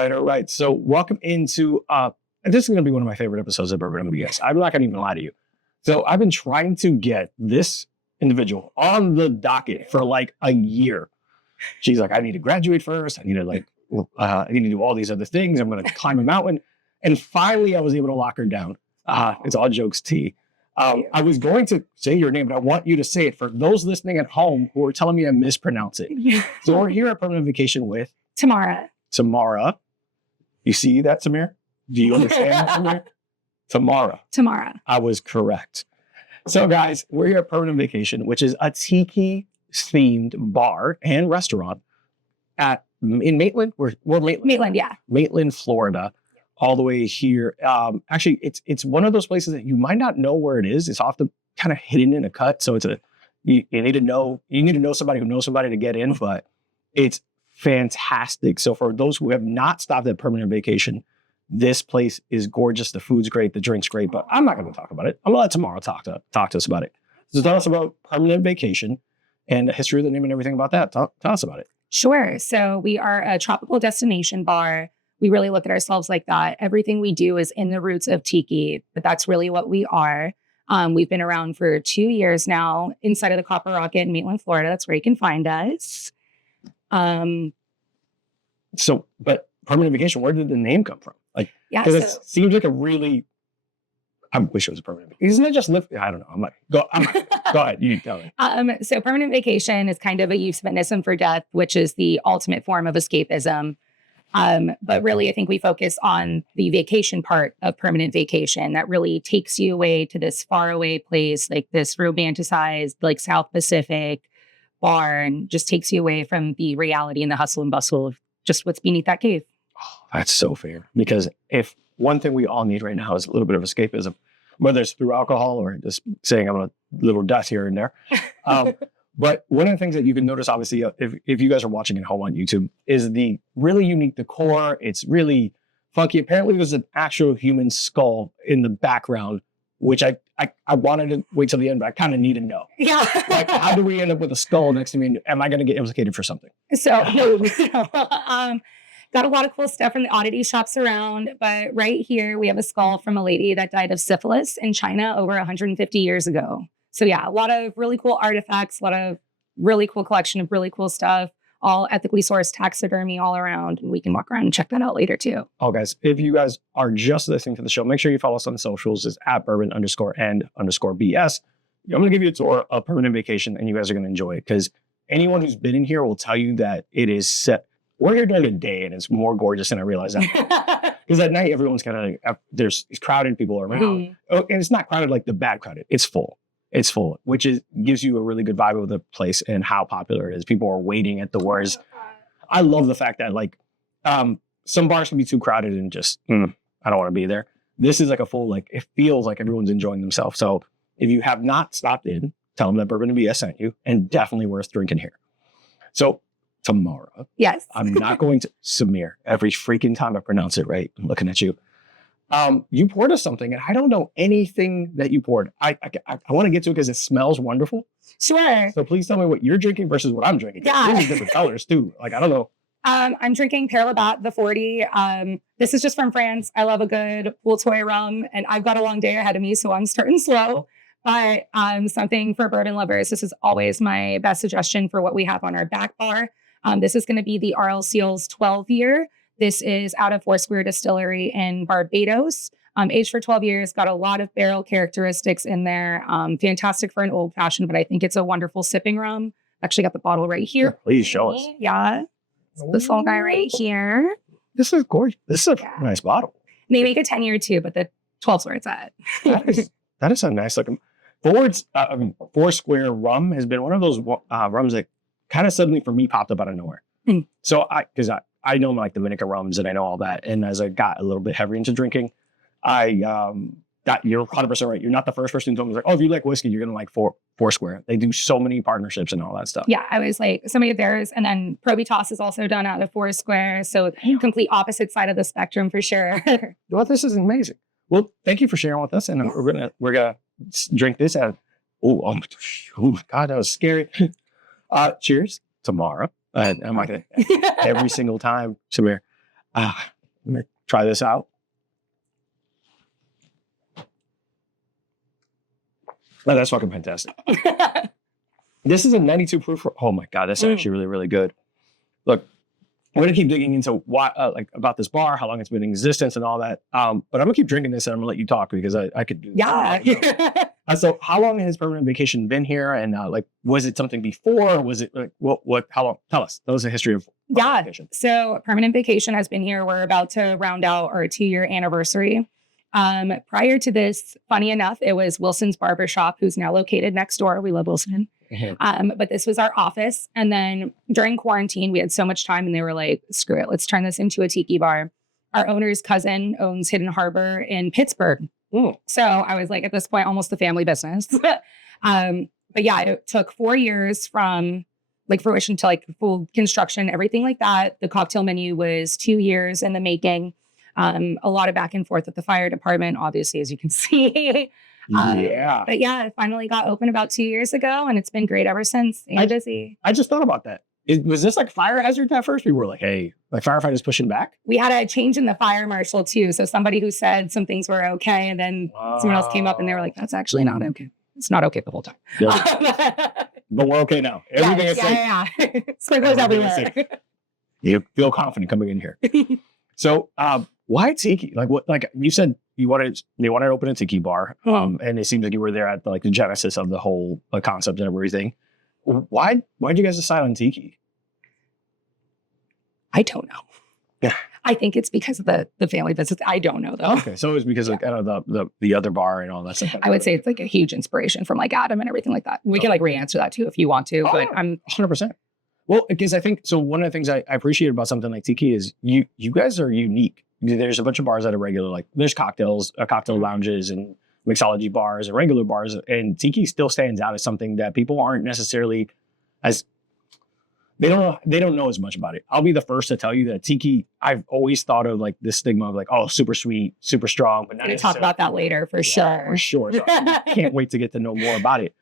All right. So welcome into, this is going to be one of my favorite episodes of Bourbon and Bullshit. I'm not going to even lie to you. So I've been trying to get this individual on the docket for like a year. She's like, I need to graduate first. I need to I need to do all these other things. I'm going to climb a mountain. And finally, I was able to lock her down. It's all jokes, T. I was going to say your name, but I want you to say it for those listening at home who are telling me I mispronounce it. So we're here at Permanent Vacation with Tamara. Tamara. You see that, Samir? Do you understand that, Samir? Tamara. I was correct. So guys, we're here at Permanent Vacation, which is a tiki-themed bar and restaurant in Maitland. We're Maitland. Maitland, yeah. Maitland, Florida. All the way here. Actually, it's one of those places that you might not know where it is. It's often kind of hidden in a cut. So you need to know somebody who knows somebody to get in, but it's fantastic. So for those who have not stopped at Permanent Vacation, this place is gorgeous. The food's great, the drink's great, but I'm not going to talk about it. I'm going to let Tamara talk to us about it. So tell us about Permanent Vacation and the history of the name and everything about that. Tell us about it. Sure. So we are a tropical destination bar. We really look at ourselves like that. Everything we do is in the roots of tiki, but that's really what we are. We've been around for 2 years now inside of the Copper Rocket in Maitland, Florida. That's where you can find us. But Permanent Vacation, where did the name come from? Because it seems like a really, I wish it was a permanent vacation. Isn't it just live? I don't know. Go ahead. You tell me. So Permanent Vacation is kind of a euphemism for death, which is the ultimate form of escapism. But really, I think we focus on the vacation part of Permanent Vacation that really takes you away to this faraway place, like this romanticized, like South Pacific bar, and just takes you away from the reality and the hustle and bustle of just what's beneath that cave. Oh, that's so fair. Because if one thing we all need right now is a little bit of escapism, whether it's through alcohol or just saying I'm a little dust here and there. But one of the things that you can notice, obviously, if you guys are watching at home on YouTube, is the really unique decor. It's really funky. Apparently, there's an actual human skull in the background, which I wanted to wait till the end, but I kind of need to know. Yeah. Like, how do we end up with a skull next to me? Am I going to get implicated for something? So, got a lot of cool stuff from the oddity shops around, but right here we have a skull from a lady that died of syphilis in China over 150 years ago. So yeah, a lot of really cool artifacts, a lot of really cool collection of really cool stuff, all ethically sourced taxidermy all around. And we can walk around and check that out later too. Oh, guys, if you guys are just listening to the show, make sure you follow us on the socials. It's at bourbon_and_BS. I'm going to give you a tour of Permanent Vacation and you guys are going to enjoy it because anyone who's been in here will tell you that it is set. We're here during the day and it's more gorgeous than I realized that. Because at night, everyone's kind of, it's crowded, people are around. Mm-hmm. Oh, and it's not crowded like the bad crowded. It's full. It's full, which gives you a really good vibe of the place and how popular it is. People are waiting at doors. I love the fact that some bars can be too crowded and just, I don't want to be there. This is like a full, it feels like everyone's enjoying themselves. So if you have not stopped in, tell them that Bourbon and BS sent you and definitely worth drinking here. So Tamara. Yes. I'm not going to, Samir, every freaking time I pronounce it right, I'm looking at you. You poured us something, and I don't know anything that you poured. I want to get to it because it smells wonderful. Sure. So please tell me what you're drinking versus what I'm drinking. Yeah. These are different colors too. I don't know. I'm drinking Père Labatt, the 40. This is just from France. I love a good pool toy rum, and I've got a long day ahead of me, so I'm starting slow. But something for bourbon lovers. This is always my best suggestion for what we have on our back bar. This is going to be the R.L. Seals 12 year. This is out of Foursquare Distillery in Barbados. Aged for 12 years, got a lot of barrel characteristics in there. Fantastic for an old fashioned, but I think it's a wonderful sipping rum. Actually got the bottle right here. Yeah, please show us. Yeah. This little guy right here. This is gorgeous. This is a nice bottle. They make a 10-year too, but the 12's where it's at. that is a nice looking. Foursquare rum has been one of those rums that kind of suddenly for me popped up out of nowhere. So I know like the Dominica rums and I know all that. And as I got a little bit heavier into drinking, you're 100% right. You're not the first person who told me, if you like whiskey, you're going to like Foursquare. They do so many partnerships and all that stuff. Yeah, I was like, so many of theirs. And then Probitas is also done out of Foursquare. So complete opposite side of the spectrum for sure. Well, this is amazing. Well, thank you for sharing with us. And we're gonna drink this out. Oh my God, that was scary. Cheers, Tamara. I'm not gonna every single time, Samir. Let me try this out. Oh, that's fucking fantastic. This is a 92 proof. Oh my God, that's actually really, really good. Look, I'm going to keep digging into why, about this bar, how long it's been in existence and all that. But I'm going to keep drinking this and I'm going to let you talk because I could do this. Yeah. So how long has Permanent Vacation been here? And was it something before? Or was it how long? Tell us. That was the history of Permanent Vacation. So Permanent Vacation has been here. We're about to round out our 2-year anniversary. Prior to this, funny enough, it was Wilson's Barbershop, who's now located next door. We love Wilson. But this was our office. And then during quarantine, we had so much time and they were like, screw it, let's turn this into a tiki bar. Our owner's cousin owns Hidden Harbor in Pittsburgh. So I was like, at this point, almost a family business. But yeah, it took 4 years from like fruition to like full construction, everything like that. The cocktail menu was 2 years in the making. A lot of back and forth with the fire department, obviously, as you can see. But yeah, it finally got open about 2 years ago and it's been great ever since. And busy. I just thought about that. Was this like fire hazard at first? We were like, hey, like firefighters pushing back? We had a change in the fire marshal too. So somebody who said some things were okay and then someone else came up and they were like, that's actually not okay. It's not okay the whole time. Yeah. But we're okay now. Everything is safe. Yeah. Sprinklers everywhere. You feel confident coming in here. So why tiki? Like what? Like you said, they wanted to open a tiki bar, and it seems like you were there at the genesis of the whole concept and everything. Why'd you guys decide on tiki? I don't know. Yeah, I think it's because of the family business. I don't know though. Okay, so it was because of the other bar and all that stuff. I would say it's like a huge inspiration from like Adam and everything like that. We can like re-answer that too if you want to, but I'm 100%. Well, because I think so. One of the things I appreciate about something like tiki is you guys are unique. There's a bunch of bars that are regular, like there's cocktail lounges and mixology bars and regular bars, and tiki still stands out as something that people aren't necessarily as they don't know as much about it. I'll be the first to tell you that tiki, I've always thought of like this stigma of like, oh, super sweet, super strong, but not. We're gonna talk about that later for sure. For sure. So I can't wait to get to know more about it.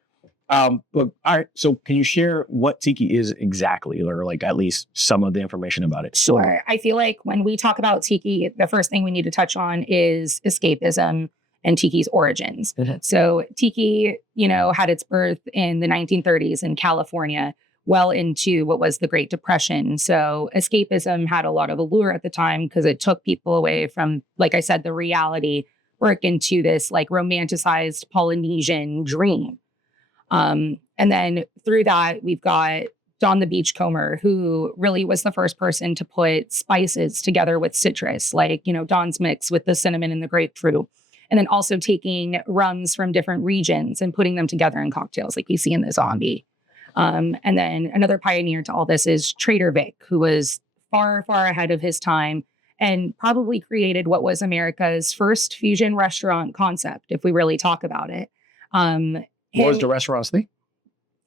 But all right, so can you share what tiki is exactly, or like at least some of the information about it? Sure. I feel like when we talk about tiki, the first thing we need to touch on is escapism and tiki's origins. So tiki, had its birth in the 1930s in California, well into what was the Great Depression. So escapism had a lot of allure at the time because it took people away from, like I said, the reality, work into this like romanticized Polynesian dream. And then through that, we've got Don the Beachcomber, who really was the first person to put spices together with citrus, like, Don's mix with the cinnamon and the grapefruit. And then also taking rums from different regions and putting them together in cocktails like we see in the zombie. And then another pioneer to all this is Trader Vic, who was far, far ahead of his time and probably created what was America's first fusion restaurant concept, if we really talk about it. What was the restaurant's theme?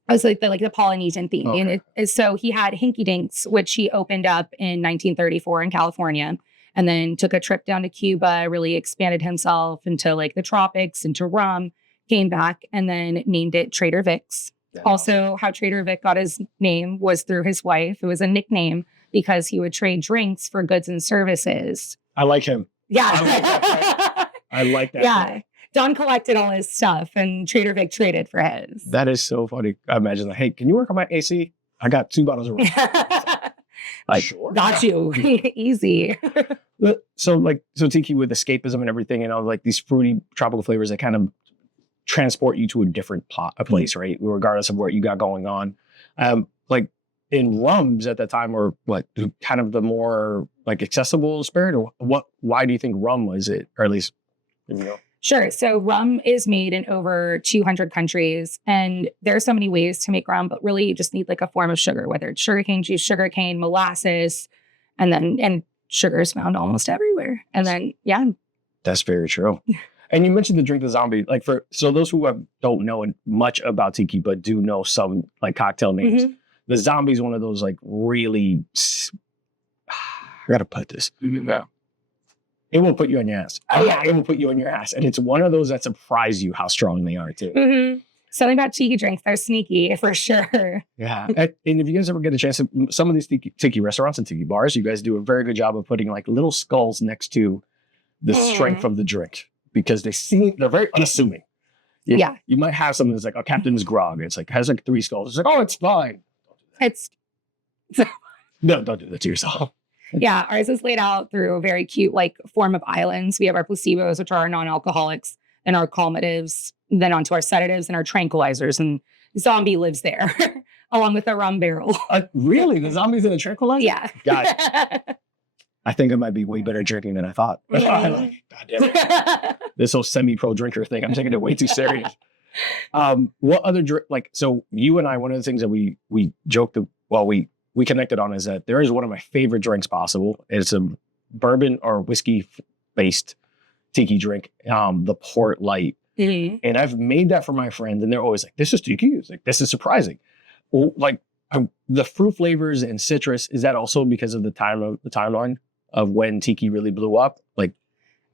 I was like the Polynesian theme. Okay. And so he had Hinky Dinks, which he opened up in 1934 in California, and then took a trip down to Cuba, really expanded himself into like the tropics, into rum, came back and then named it Trader Vic's. Yeah. Also, how Trader Vic got his name was through his wife. It was a nickname because he would trade drinks for goods and services. I like him. Yeah. I like that. Yeah. Don collected all his stuff and Trader Vic traded for his. That is so funny. I imagine like, hey, can you work on my AC? I got 2 bottles of rum. Like, sure. Got you. Easy. So tiki with escapism and everything and all like these fruity tropical flavors that kind of transport you to a different place, right? Regardless of what you got going on. Like in rums at that time were what kind of the more like accessible spirit, or why do you think rum was it? Or at least, Sure. So rum is made in over 200 countries, and there are so many ways to make rum, but really you just need like a form of sugar, whether it's sugarcane juice, sugarcane, molasses, and sugar is found almost everywhere. And then, yeah. That's very true. And you mentioned the drink the zombie, like so those who don't know much about tiki, but do know some like cocktail names, the zombie is one of those like really, I gotta put this. Yeah. It will put you on your ass. Oh, yeah. It will put you on your ass. And it's one of those that surprise you how strong they are too. Something about tiki drinks, they're sneaky for sure. Yeah. And if you guys ever get a chance, some of these tiki restaurants and tiki bars, you guys do a very good job of putting like little skulls next to the strength of the drink because they're very unassuming. Yeah. You might have something that's like a Captain's Grog. It's like, has like 3 skulls. It's like, oh, it's fine. No, don't do that to yourself. Yeah. Ours is laid out through a very cute like form of islands. We have our placebos, which are our non-alcoholics, and our calmatives, then onto our sedatives and our tranquilizers. And zombie lives there along with a rum barrel. Really? The zombies in a tranquilizer? Yeah. Got it. I think I might be way better drinking than I thought. God damn it. This whole semi-pro drinker thing, I'm taking it way too serious. What other drink? Like, so you and I, one of the things that we joked, we connected on is that there is one of my favorite drinks possible. It's a bourbon or whiskey based tiki drink, the Port Light. Mm-hmm. And I've made that for my friends, and they're always like, "This is tiki." It's like, "This is surprising." Well, like the fruit flavors and citrus, is that also because of the timeline of when tiki really blew up? Like,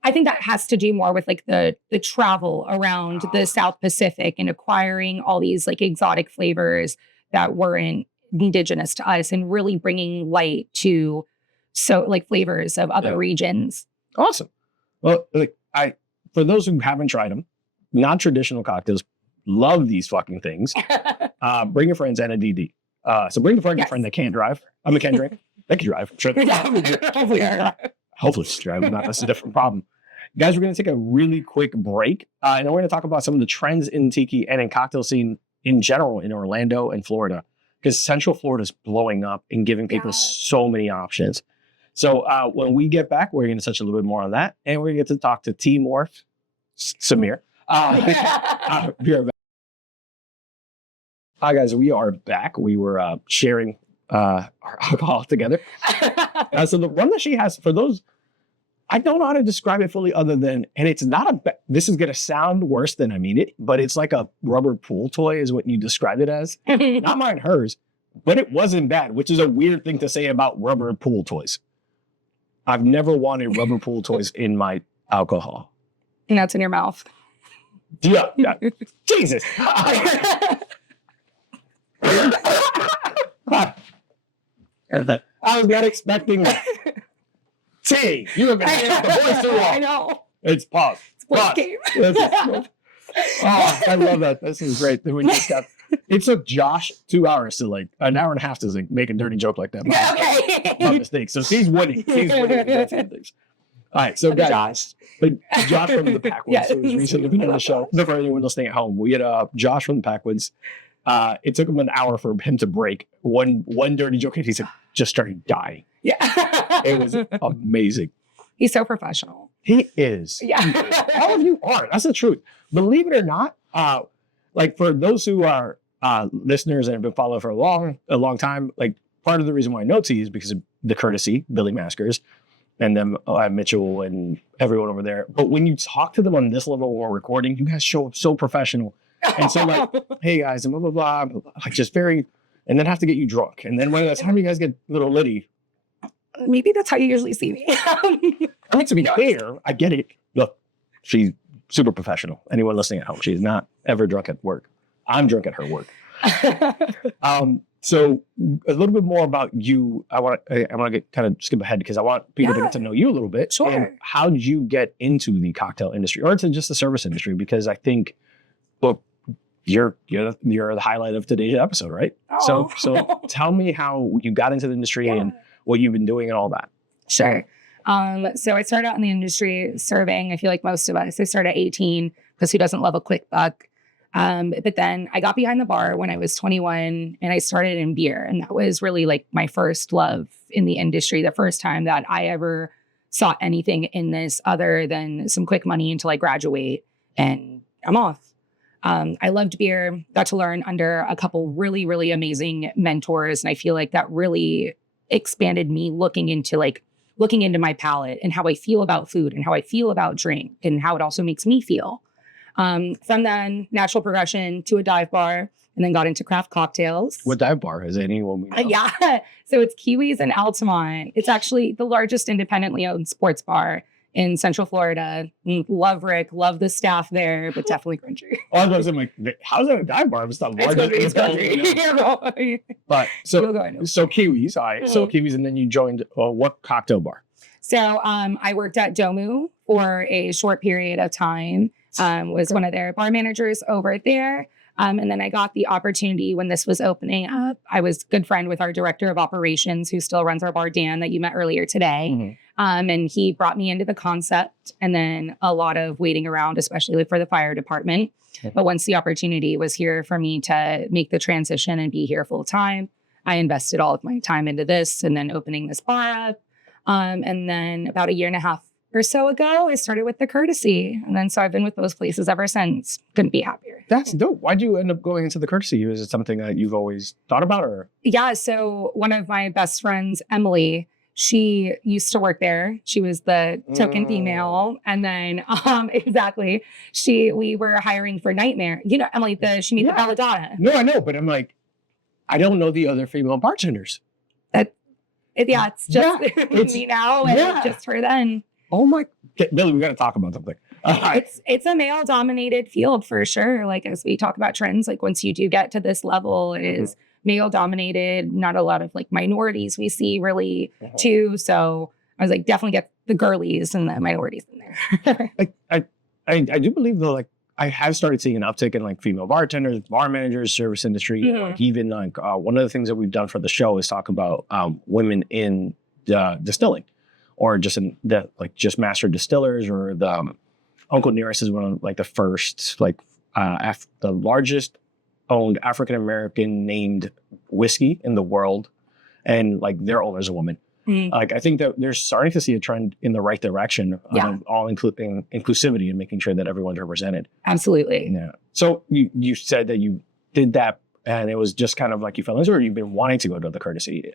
I think that has to do more with like the travel around the South Pacific and acquiring all these like exotic flavors that weren't indigenous to us and really bringing light to flavors of other regions. Awesome. Well, like for those who haven't tried them, non-traditional cocktails, love these fucking things. Bring your friends and a DD. So bring your friend that can't drive. Can't drink. They can drive. Sure. Hopefully she drive. That's a different problem. Guys, we're going to take a really quick break. And then we're going to talk about some of the trends in tiki and in cocktail scene in general in Orlando and Florida. Because Central Florida is blowing up and giving people so many options. So when we get back, we're going to touch a little bit more on that. And we're going to get to talk to T-Morph, Samir. Be right back. Hi, guys. We are back. We were sharing our alcohol together. So the one that she has, for those, I don't know how to describe it fully other than, and it's not this is going to sound worse than I mean it, but it's like a rubber pool toy is what you described it as. Not mine, hers, but it wasn't bad, which is a weird thing to say about rubber pool toys. I've never wanted rubber pool toys in my alcohol. And that's in your mouth. Yeah. Jesus. I was not expecting that. T, you have been saying the voice too long. I know. It's pause. It's voice game. I love that. This is great. It took Josh 2 hours to like an hour and a half to like make a dirty joke like that. My mistake. So he's winning. All right, so guys, Josh from the Packwoods, who's recently been on the show. For anyone listening at home, we had Josh from the Packwoods. It took him an hour for him to break one dirty joke, and he said just started dying. Yeah, it was amazing. He's so professional. He is. Yeah, all of you are. That's the truth. Believe it or not, like for those who are listeners and have been following for a long time, like part of the reason why I know T is because of the courtesy, Billy Maskers, and then Mitchell and everyone over there. But when you talk to them on this level while recording, you guys show up so professional. And so like, hey guys, and blah, blah, blah, like just very, and then have to get you drunk. And then when the time you guys get a little litty. Maybe that's how you usually see me. I mean, to be fair, I get it. Look, she's super professional. Anyone listening at home, she's not ever drunk at work. I'm drunk at her work. So a little bit more about you. I want to get kind of skip ahead because I want people to get to know you a little bit. Sure. And how did you get into the cocktail industry or into just the service industry? Because I think, well, you're the highlight of today's episode, right? Oh. So tell me how you got into the industry and what you've been doing and all that. Sure. So I started out in the industry serving. I feel like most of us. I started at 18 because who doesn't love a quick buck? But then I got behind the bar when I was 21 and I started in beer. And that was really like my first love in the industry. The first time that I ever saw anything in this other than some quick money until I graduate and I'm off. I loved beer, got to learn under a couple really, really amazing mentors. And I feel like that really expanded me looking into my palate and how I feel about food and how I feel about drink and how it also makes me feel. From then, natural progression to a dive bar, and then got into craft cocktails. What dive bar has anyone we know? Yeah. So it's Kiwis in Altamont. It's actually the largest independently owned sports bar in Central Florida. Love Rick, love the staff there, but definitely cringy. Oh, I was like, how's that a dive bar? It's not large. It's country. But so Kiwis, all right. So Kiwis, and then you joined what cocktail bar? So I worked at Domu for a short period of time. Was one of their bar managers over there. And then I got the opportunity when this was opening up. I was good friend with our director of operations, who still runs our bar, Dan, that you met earlier today. And he brought me into the concept, and then a lot of waiting around, especially for the fire department. But once the opportunity was here for me to make the transition and be here full time, I invested all of my time into this and then opening this bar up. And then about a year and a half or so ago, I started with the Courtesy. And then so I've been with those places ever since. Couldn't be happier. That's dope. Why'd you end up going into the Courtesy? Is it something that you've always thought about? Or Yeah. So one of my best friends, Emily, she used to work there. She was the token female. And then exactly. We were hiring for Nightmare. You know, Emily, she made the Belladonna. No, I know, but I'm like, I don't know the other female bartenders. It's just me now and just her then. Oh my, Billy, we got to talk about something. It's a male dominated field for sure. Like as we talk about trends, like once you do get to this level, it is male dominated, not a lot of like minorities we see really too. So I was like, definitely get the girlies and the minorities in there. I do believe though, like I have started seeing an uptick in like female bartenders, bar managers, service industry. Like even like one of the things that we've done for the show is talk about women in distilling, or just in the just master distillers, or the Uncle Nearest is one of like the first the largest owned African American named whiskey in the world, and like their owner's a woman. Like I think that they're starting to see a trend in the right direction of all including inclusivity and making sure that everyone's represented. Absolutely. Yeah. So you said that you did that and it was just kind of like you fell into it, or you've been wanting to go to the Courtesy?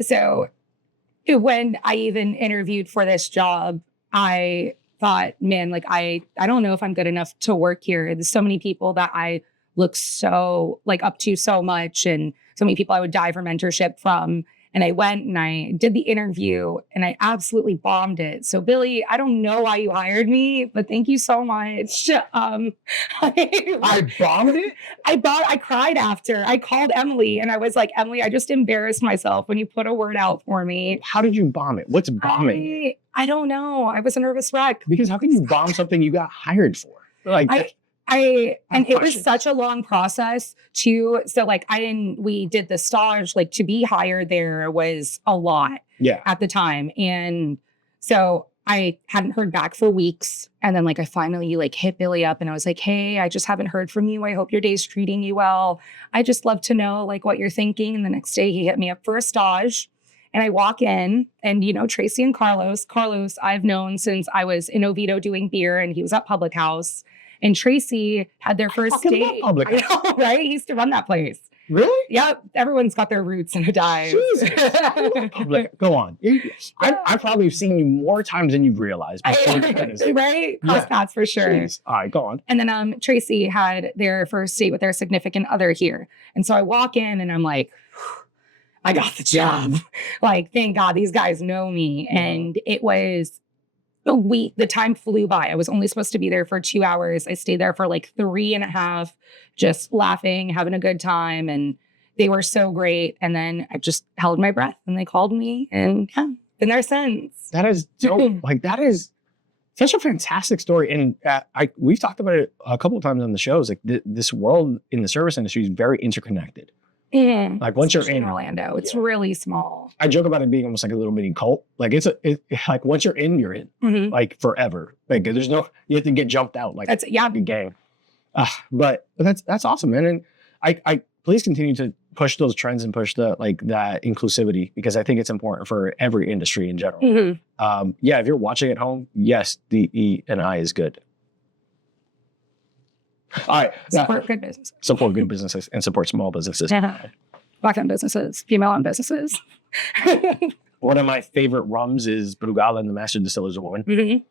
So when I even interviewed for this job, I thought, man, like I don't know if I'm good enough to work here. There's so many people that I look so like up to so much, and so many people I would die for mentorship from. And I went and I did the interview and I absolutely bombed it. So Billy, I don't know why you hired me, but thank you so much. I bombed it? I cried after. I called Emily and I was like, Emily, I just embarrassed myself when you put a word out for me. How did you bomb it? What's bombing? I don't know. I was a nervous wreck. Because how can you bomb something you got hired for? It was such a long process too. So like we did the stage, like to be hired there was a lot at the time. And so I hadn't heard back for weeks. And then like I finally like hit Billy up and I was like, hey, I just haven't heard from you. I hope your day's treating you well. I just love to know like what you're thinking. And the next day he hit me up for a stage. And I walk in and, you know, Tracy and Carlos I've known since I was in Oviedo doing beer and he was at Public House. And Tracy had their first date. I know, right? He used to run that place. Really? Yep. Everyone's got their roots in a dive. Jesus. Go on. I've probably seen you more times than you've realized. Right? Cross paths for sure. Jeez. All right, go on. And then Tracy had their first date with their significant other here. And so I walk in and I'm like, I got the job. Like, thank God these guys know me. And it was the time flew by. I was only supposed to be there for 2 hours. I stayed there for like 3.5, just laughing, having a good time. And they were so great. And then I just held my breath and they called me and been there since. That is dope. Like that is such a fantastic story. And we've talked about it a couple of times on the shows. Like this world in the service industry is very interconnected. Like once you're in Orlando, it's really small. I joke about it being almost like a little mini cult. Like it's like once you're in, you're in like forever. Like there's you have to get jumped out. Like that's a gang. But that's awesome, man. And I please continue to push those trends and push that inclusivity, because I think it's important for every industry in general. If you're watching at home, yes, the E&I is good. All right. Support good businesses. Support good businesses and support small businesses. Black-owned businesses, female-owned businesses. One of my favorite rums is Brugal, and the master distiller is a woman.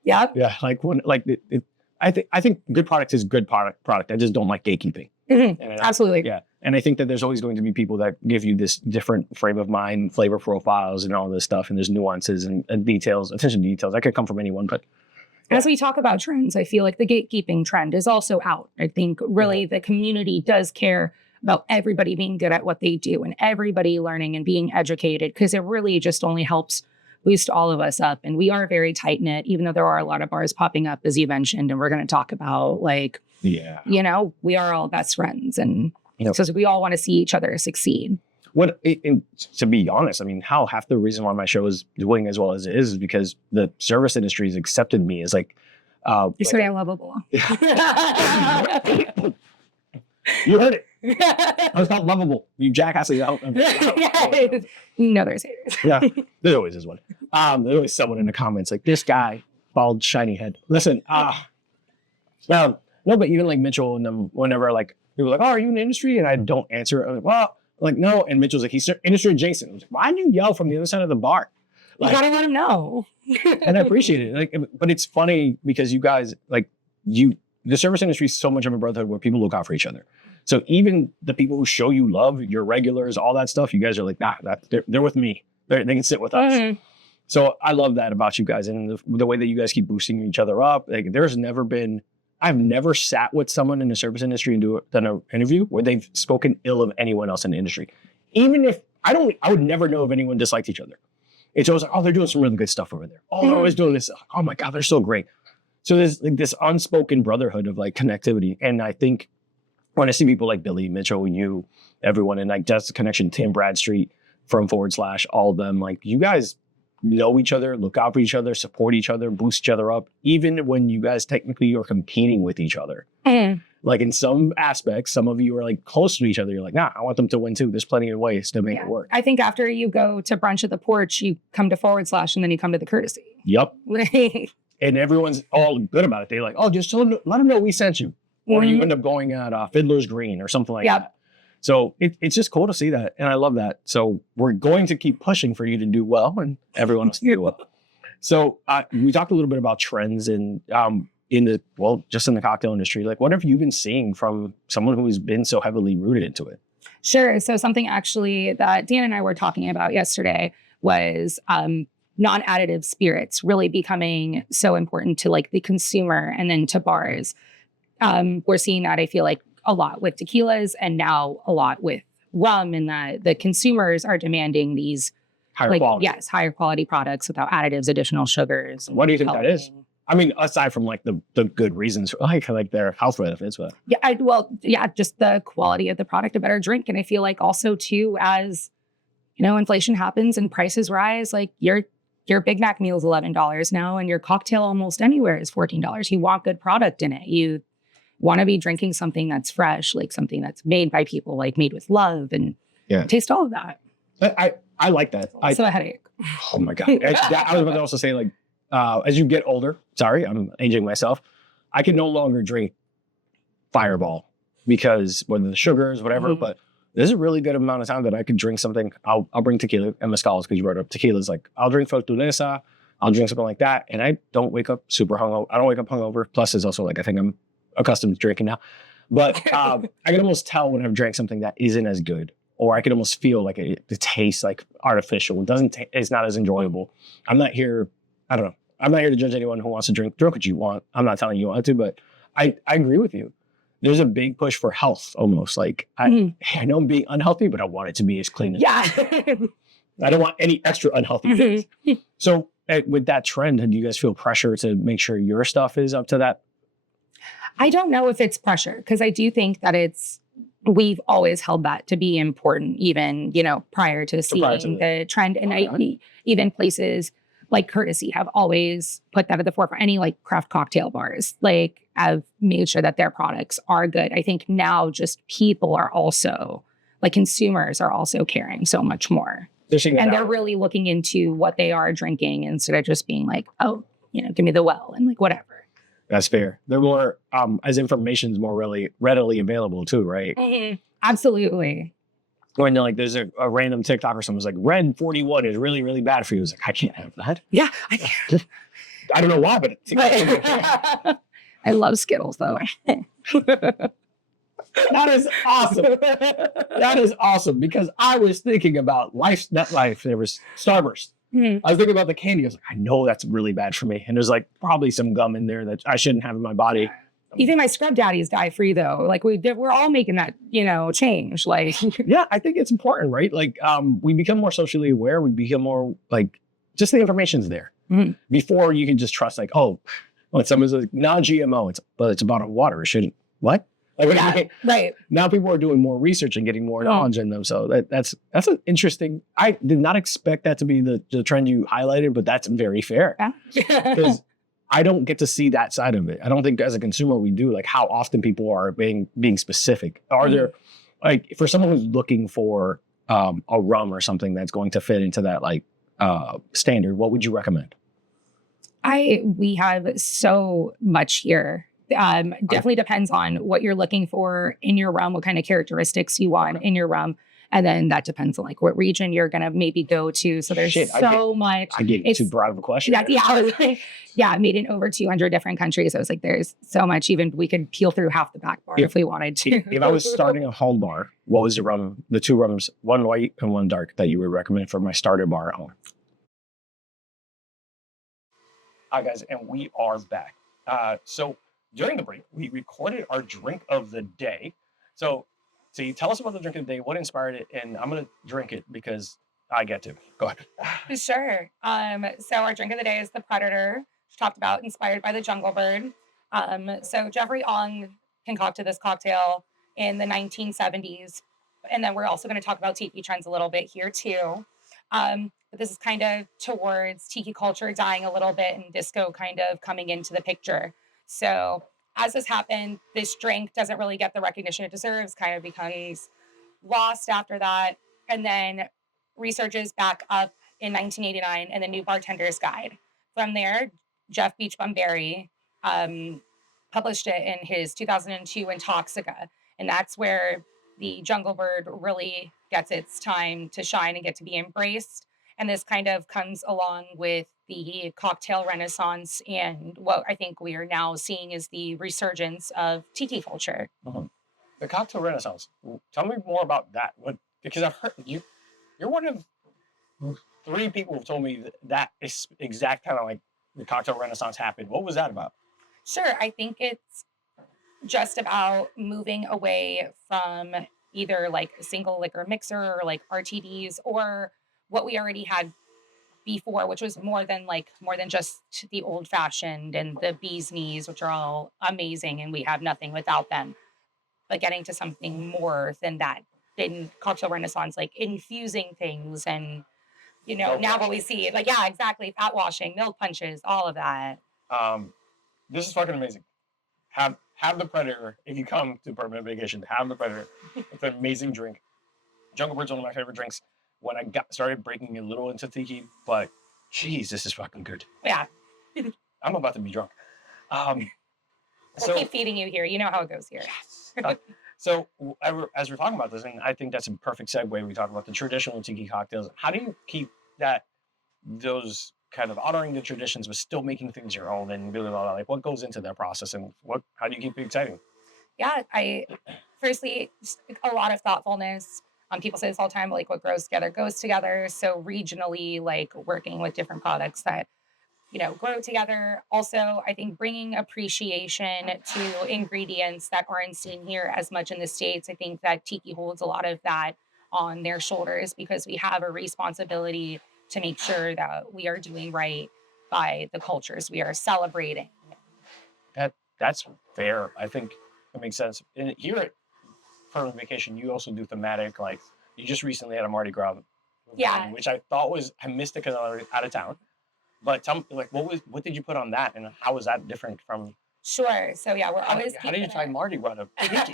Yeah. Yeah. I think good product is good product. I just don't like gatekeeping. Absolutely. Yeah. And I think that there's always going to be people that give you this different frame of mind, flavor profiles, and all this stuff. And there's nuances and details, attention to details. That could come from anyone, but As we talk about trends, I feel like the gatekeeping trend is also out. I think really the community does care about everybody being good at what they do and everybody learning and being educated, because it really just only helps boost all of us up. And we are very tight knit, even though there are a lot of bars popping up, as you mentioned, and we're going to talk about we are all best friends, and so we all want to see each other succeed. To be honest, I mean, half the reason why my show is doing as well as it is because the service industry has accepted me as like, you're so damn lovable. You heard it. I was not lovable. You jackasses out. No, there's haters. Yeah, there always is one. There's always someone in the comments like, this guy, bald, shiny head. Listen, no, but even like Mitchell and them, whenever like people are like, oh, are you in the industry? And I don't answer. I'm like, well, like, no. And Mitchell's like, he's industry adjacent. I was like, why do you yell from the other side of the bar? Like, you gotta let him know. And I appreciate it. Like, but it's funny because you guys, like, the service industry is so much of a brotherhood where people look out for each other. So even the people who show you love, your regulars, all that stuff, you guys are like, nah, they're with me. They can sit with us. Mm-hmm. So I love that about you guys, and the way that you guys keep boosting each other up. Like, I've never sat with someone in the service industry and done an interview where they've spoken ill of anyone else in the industry. Even if I would never know if anyone disliked each other. It's always like, oh, they're doing some really good stuff over there. Oh, they're always doing this. Oh my God, they're so great. So there's like this unspoken brotherhood of like connectivity. And I think when I see people like Billy, Mitchell, you, everyone, and like that's the connection, Tim Bradstreet from / all of them, like you guys know each other, look out for each other, support each other, boost each other up, even when you guys technically are competing with each other. Like in some aspects, some of you are like close to each other. You're like, nah, I want them to win too. There's plenty of ways to make it work. I think after you go to brunch at the porch, you come to / and then you come to the courtesy. Yep. And everyone's all good about it. They're like, oh, just let them know we sent you. Or you end up going at Fiddler's Green or something like that. So it's just cool to see that. And I love that. So we're going to keep pushing for you to do well and everyone else to do well. So we talked a little bit about trends and just in the cocktail industry. Like, what have you been seeing from someone who's been so heavily rooted into it? Sure. So something actually that Dan and I were talking about yesterday was non-additive spirits really becoming so important to like the consumer and then to bars. We're seeing that, I feel like, a lot with tequilas and now a lot with rum, and that the consumers are demanding these higher quality products without additives, additional sugars. What do you think that is? I mean, aside from like the good reasons, like their health benefits, but just the quality of the product, a better drink. And I feel like also too, as inflation happens and prices rise, like your Big Mac meal is $11 now, and your cocktail almost anywhere is $14. You want good product in it. You want to be drinking something that's fresh, like something that's made by people, like made with love, and taste all of that. I like that. It's a headache. Oh my God. I was about to also say, like, as you get older, sorry, I'm aging myself, I can no longer drink Fireball because whether the sugars, whatever, but there's a really good amount of time that I could drink something. I'll bring tequila and mezcals because you brought up tequila's. Like, I'll drink Fortaleza, I'll drink something like that, and I don't wake up super hungover. I don't wake up hungover. Plus, it's also like, I think I'm accustomed to drinking now. But I can almost tell when I've drank something that isn't as good, or I can almost feel like it tastes like artificial. It's not as enjoyable. I'm not here to judge anyone who wants to drink what you want. I'm not telling you want to, but I agree with you. There's a big push for health almost. Like, I know I'm being unhealthy, but I want it to be as clean as possible. I don't want any extra unhealthy things. So with that trend, do you guys feel pressure to make sure your stuff is up to that? I don't know if it's pressure, because I do think that we've always held that to be important, even, prior to seeing the trend. And even places like Courtesy have always put that at the forefront. Any like craft cocktail bars, like, have made sure that their products are good. I think now just people are also, like, consumers are also caring so much more. They're really looking into what they are drinking instead of just being like, oh, give me the well and like whatever. That's fair. They're more, as information is more readily available too, right? Mm-hmm. Absolutely. When like there's a random TikTok or someone's like, Red 41 is really, really bad for you. It's like, I can't have that. Yeah, I can't. I don't know why, but I love Skittles though. That is awesome. That is awesome, because I was thinking about Nut Life. There was Starburst. Mhm. I was thinking about the candy. I was like, I know that's really bad for me. And there's like probably some gum in there that I shouldn't have in my body. Even my scrub daddies dye free though. Like we're all making that, change. Like, Yeah, I think it's important, right? Like we become more socially aware. We become more like just the information's there. Mhm. Before you can just trust like, oh, well, someone's like non-GMO, but it's about water. It shouldn't, what? Like, what do you mean? right. Now people are doing more research and getting more knowledge in them. So that's an interesting, I did not expect that to be the trend you highlighted, but that's very fair. Yeah. Because I don't get to see that side of it. I don't think as a consumer we do, like how often people are being specific. Are there, like for someone who's looking for a rum or something that's going to fit into that like standard, what would you recommend? We have so much here. Definitely depends on what you're looking for in your rum, what kind of characteristics you want in your rum. And then that depends on like what region you're going to maybe go to. So there's much. I gave too broad of a question. I was like, made in over 200 different countries. I was like, there's so much, even we could peel through half the back bar if we wanted to. If I was starting a home bar, what was the two rums, one white and one dark, that you would recommend for my starter bar owner? Hi guys, and we are back. So during the break, we recorded our drink of the day. So you tell us about the drink of the day, what inspired it, and I'm going to drink it because I get to. Go ahead. Sure. So our drink of the day is the Predator, which we talked about, inspired by the Jungle Bird. So Jeffrey Ong concocted this cocktail in the 1970s. And then we're also going to talk about tiki trends a little bit here too. But this is kind of towards tiki culture dying a little bit and disco kind of coming into the picture. So as this happened, this drink doesn't really get the recognition it deserves, kind of becomes lost after that. And then resurges back up in 1989 in the New Bartender's Guide. From there, Jeff Beachbum Berry published it in his 2002 Intoxica. And that's where the Jungle Bird really gets its time to shine and get to be embraced. And this kind of comes along with the cocktail renaissance and what I think we are now seeing is the resurgence of tiki culture. Uh-huh. The cocktail renaissance. Tell me more about that. Because I've heard you're one of 3 people who've told me that is exact kind of like the cocktail renaissance happened. What was that about? Sure. I think it's just about moving away from either like a single liquor mixer or like RTDs or what we already had before, which was more than just the old fashioned and the bee's knees, which are all amazing and we have nothing without them, but getting to something more than that in cocktail renaissance, like infusing things and, now what we see, like, yeah, exactly. Fat washing, milk punches, all of that. This is fucking amazing. Have the Predator. If you come to Bourbon Vacation, have the Predator. It's an amazing drink. Jungle Bird's one of my favorite drinks. When I started breaking a little into tiki, but geez, this is fucking good. Yeah. I'm about to be drunk. We'll keep feeding you here. You know how it goes here. Yes. So as we're talking about this, and I think that's a perfect segue. We talk about the traditional tiki cocktails. How do you keep those kind of honoring the traditions, but still making things your own and really like what goes into that process and how do you keep it exciting? Yeah, firstly, just a lot of thoughtfulness. People say this all the time, like what grows together goes together. So regionally, like working with different products that, grow together. Also, I think bringing appreciation to ingredients that aren't seen here as much in the States. I think that tiki holds a lot of that on their shoulders because we have a responsibility to make sure that we are doing right by the cultures we are celebrating. That's fair. I think it makes sense. And here at Bourbon Vacation, you also do thematic. Like you just recently had a Mardi Gras, which I thought I missed it because I was out of town. But tell me, like, what did you put on that, and how was that different from? Sure. So yeah, we're always. How do you tie Mardi Gras to tiki?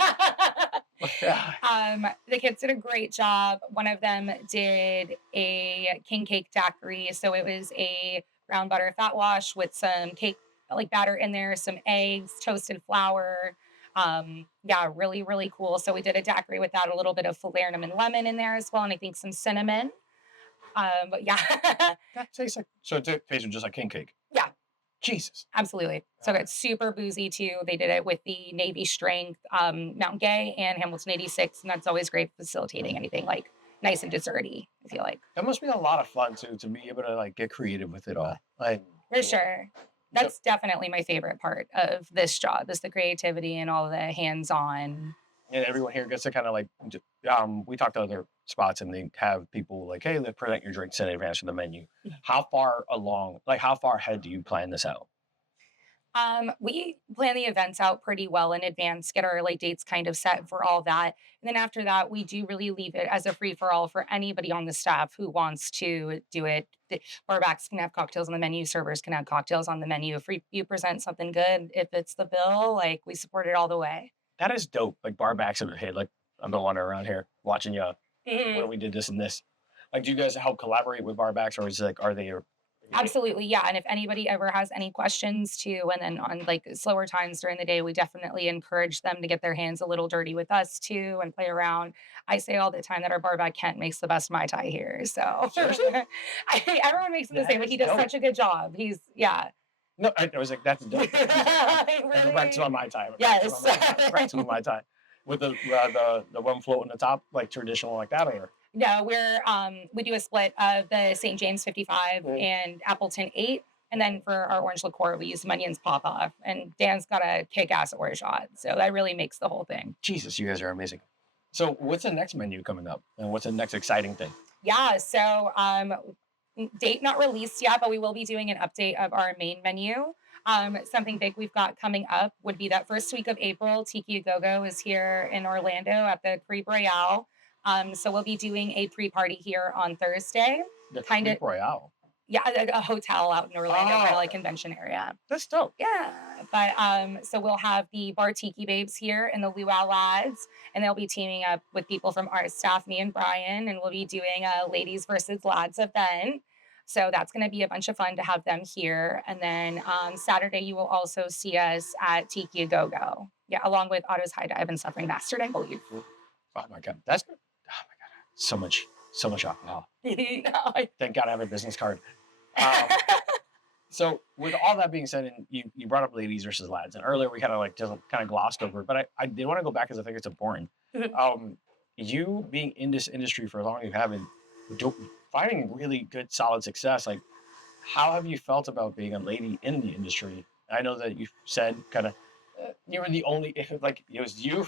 The kids did a great job. One of them did a king cake daiquiri. So it was a brown butter fat wash with some cake like batter in there, some eggs, toasted flour. Really, really cool. So we did a daiquiri with that, a little bit of falernum and lemon in there as well. And I think some cinnamon. But yeah. That tastes like, so it tastes just like king cake. Yeah. Jesus. Absolutely. So it's super boozy too. They did it with the Navy Strength, Mountain Gay and Hamilton 86. And that's always great facilitating anything like nice and desserty, I feel like. That must be a lot of fun too, to be able to like get creative with it all. Like, For sure. That's definitely my favorite part of this job is the creativity and all the hands-on. and everyone here gets to kind of like, we talk to other spots and they have people like, hey, let's present your drinks in advance of the menu. How far ahead do you plan this out? We plan the events out pretty well in advance, get our like dates kind of set for all that. And then after that, we do really leave it as a free for all for anybody on the staff who wants to do it. The barbacks can have cocktails on the menu, servers can have cocktails on the menu. If you present something good, if it's the bill, like we support it all the way. That is dope. Like barbacks in the head. Like I'm the one around here watching you Mhm. when we did this and this. Like, do you guys help collaborate with barbacks, or is it like, are they? Absolutely, yeah. And if anybody ever has any questions too, and then on like slower times during the day, we definitely encourage them to get their hands a little dirty with us too and play around. I say all the time that our barback Kent makes the best Mai Tai here. So Seriously? everyone makes it the same, but he does such a good job. He's No, I was like, that's dope. Really? Practice on my time. Yes. Practice on my time. With the one float on the top, like traditional like that, or No, we do a split of the St. James 55 Mm. and Appleton 8. And then for our orange liqueur, we use Munion's Pop Off. And Dan's got a kick-ass orange shot. So that really makes the whole thing. Jesus, you guys are amazing. So what's the next menu coming up? And what's the next exciting thing? Yeah, so date not released yet, but we will be doing an update of our main menu. Something big we've got coming up would be that first week of April. Tiki Go is here in Orlando at the Creep Royale. So we'll be doing a pre-party here on Thursday. The Kinda- Creep Royale. Yeah, a hotel out in Orlando, kind Oh. of like convention area. That's dope. Yeah, but so we'll have the Bar Tiki Babes here and the Luau Lads, and they'll be teaming up with people from our staff, me and Brian, and we'll be doing a ladies versus lads event. So that's going to be a bunch of fun to have them here. And then Saturday, you will also see us at Tiki Go. Yeah, along with Otto's High Dive and Suffering Bastard, I believe. Oh my god, that's so much alcohol. Thank God I have a business card. So with all that being said, and you brought up ladies versus lads, and earlier we kind of like just kind of glossed over it, but I did want to go back because I think it's important. You being in this industry for as long as you have been, finding really good, solid success, like how have you felt about being a lady in the industry? I know that you said kind of you were the only, like it was you